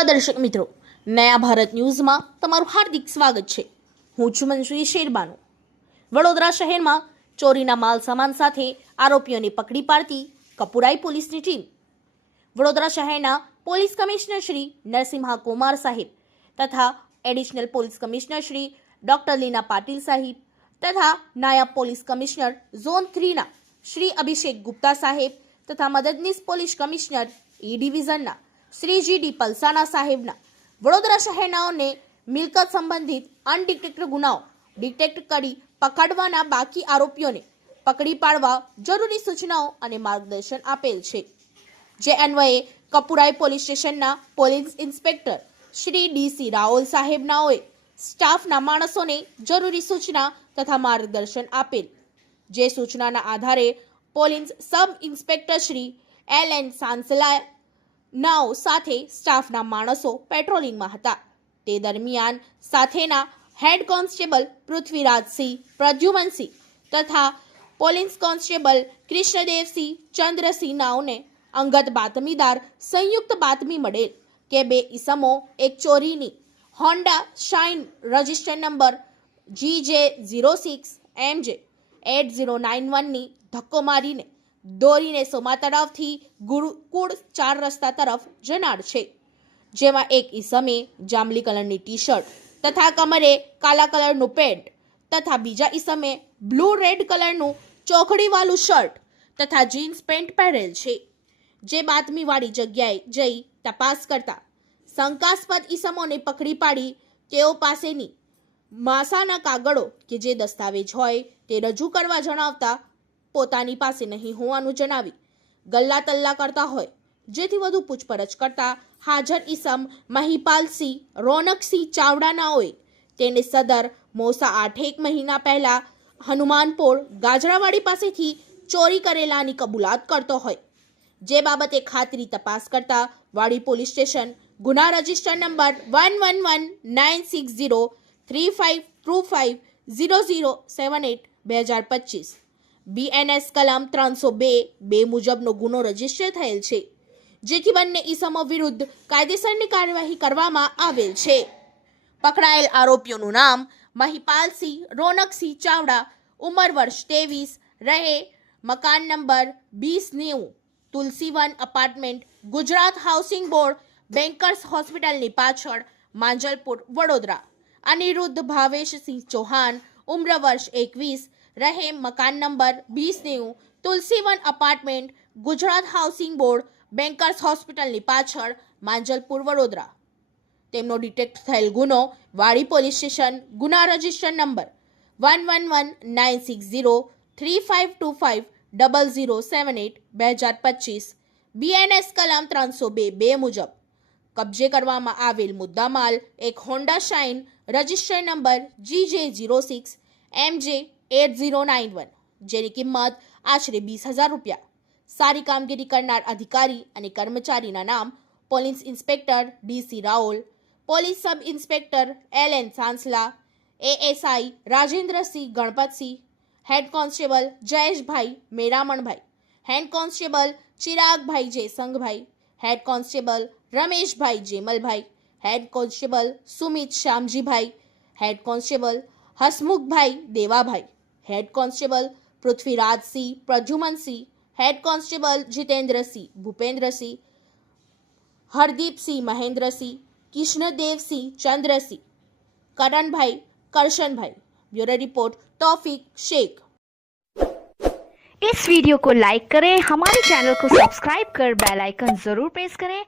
નમસ્કાર દર્શક મિત્રો, નયા ભારત ન્યૂઝમાં તમારું હાર્દિક સ્વાગત છે। હું છું મંજરી શેરબાનુ। વડોદરા શહેરમાં ચોરીના માલ સામાન સાથે આરોપીઓને પકડી પાડતી કપુરાઈ પોલીસની ટીમ। વડોદરા શહેરના પોલીસ કમિશનર શ્રી નરસિમ્હા કુમાર સાહેબ તથા additional police commissioner Shri doctor Leena Patil saheb તથા નાયબ પોલીસ કમિશનર ઝોન 3ના શ્રી અભિષેક ગુપ્તા સાહેબ તથા મદદનીશ પોલીસ કમિશનર ઈ ડિવિઝનના શ્રી જી ડી પલસાણા સાહેબના વડોદરા શહેરનાઓને મિલકત સંબંધિત અનડિટેક્ટેડ ગુનાઓ ડિટેક્ટ કરી પકડવાના બાકી આરોપીઓને પકડી પાડવા જરૂરી સૂચનાઓ અને માર્ગદર્શન આપેલ છે। જે અન્વયે કપુરાઈ પોલીસ સ્ટેશનના પોલીસ ઇન્સ્પેક્ટર શ્રી ડીસી રાઓલ સાહેબનાઓએ સ્ટાફના માણસોને જરૂરી સૂચના તથા માર્ગદર્શન આપેલ। જે સૂચનાના આધારે police sub inspector Shri L N Sansala નાઓ સાથે સ્ટાફના માણસો પેટ્રોલિંગમાં હતા। તે દરમિયાન સાથેના હેડ કોન્સ્ટેબલ પૃથ્વીરાજસિંહ પ્રદ્યુમનસિંહ તથા પોલીસ કોન્સ્ટેબલ કૃષ્ણદેવસિંહ ચંદ્રસિંહ નાઓને અંગત બાતમીદાર સંયુક્ત બાતમી મળેલ કે બે ઈસમો એક ચોરીની Honda shine register number GJ06MJ 8091ની ધક્કો મારીને દોરીને સોમા તરફથી ગુરુકુળ 4 રસ્તા તરફ જનાર છે। જેમાં એક ઈસમે જાંબલી કલરની ટી શર્ટ તથા કમરે કાલા કલરનું પેન્ટ તથા બીજા ઈસમે બ્લુ રેડ કલરનું ચોકડીવાળું શર્ટ તથા જીન્સ પેન્ટ પહેરેલ છે। જે બાતમીવાળી જગ્યાએ જઈ તપાસ કરતા શંકાસ્પદ ઈસમોને પકડી પાડી તેઓ પાસેની માસાના કાગળો કે જે દસ્તાવેજ હોય તે રજૂ કરવા જણાવતા પોતાની પાસે નહીં હોવાનું જણાવી ગલ્લા તલ્લા કરતા હોય। જેથી વધુ પૂછપરછ કરતા હાજર ઈસમ મહિપાલસિંહ રોનકસિંહ ચાવડાનાઓએ તેને સદર મોસા 8 મહિના પહેલા હનુમાનપોળ ગાજરાવાડી પાસેથી ચોરી કરેલાની કબૂલાત કરતો હોય। જે બાબતે ખાતરી તપાસ કરતા વાડી પોલીસ સ્ટેશન ગુના રજિસ્ટર નંબર 111960352500078 BNS કલમ 302 મુજબનો ગુનો રજીસ્ટર થયેલ છે। જેથી બંને ઈસમો વિરુદ્ધ કાયદેસરની કાર્યવાહી કરવામાં આવેલ છે। પકડાયેલ આરોપીઓનું નામ મહિપાલસિંહ રોનકસિંહ ચાવડા, ઉંમર વર્ષ 23, રહે મકાન number 2090 Tulsivan apartment, Gujarat housing board, bankers હોસ્પિટલની પાછળ, માંજલપુર, વડોદરા। અનિરુદ્ધ ભાવેશસિંહ ચૌહાણ, ઉંમર વર્ષ 21, રહે મકાન number 2090 Tulsivan apartment, Gujarat housing board, bankers હોસ્પિટલની પાછળ, માંજલપુર, વડોદરા। તેમનો ડિટેક્ટ થયેલ ગુનો વાડી પોલીસ સ્ટેશન ગુના રજિસ્ટર નંબર 111960352500078 2025 BNS કલમ 302 મુજબ કબજે કરવામાં આવેલ મુદ્દામાલ એક Honda shine register number GJ06MJ 8091 જેની કિંમત આશરે 20,000 રૂપિયા। સારી કામગીરી કરનાર અધિકારી અને કર્મચારીના નામ police inspector D C Raol, police sub inspector L N Sansala, ASI Rajendrasinh Ganpatsinh, head constable Jayeshbhai Meramanbhai, head constable Chiragbhai Jaysangbhai, head constable Rameshbhai Jemalbhai, head constable Sumit Shyamjibhai, head constable Hasmukhbhai Devabhai, head constable Prithvirajsinh Pradyumansinh, head constable Jitendrasinh Bhupendrasinh, Hardipsinh Mahendrasinh, Krishnadevsinh Chandrasinh, Karanbhai Karshanbhai. Bureau report Taufiq Sheikh. इस वीडियो को लाइक करें, हमारे चैनल को सब्सक्राइब कर बेल आइकन जरूर press करें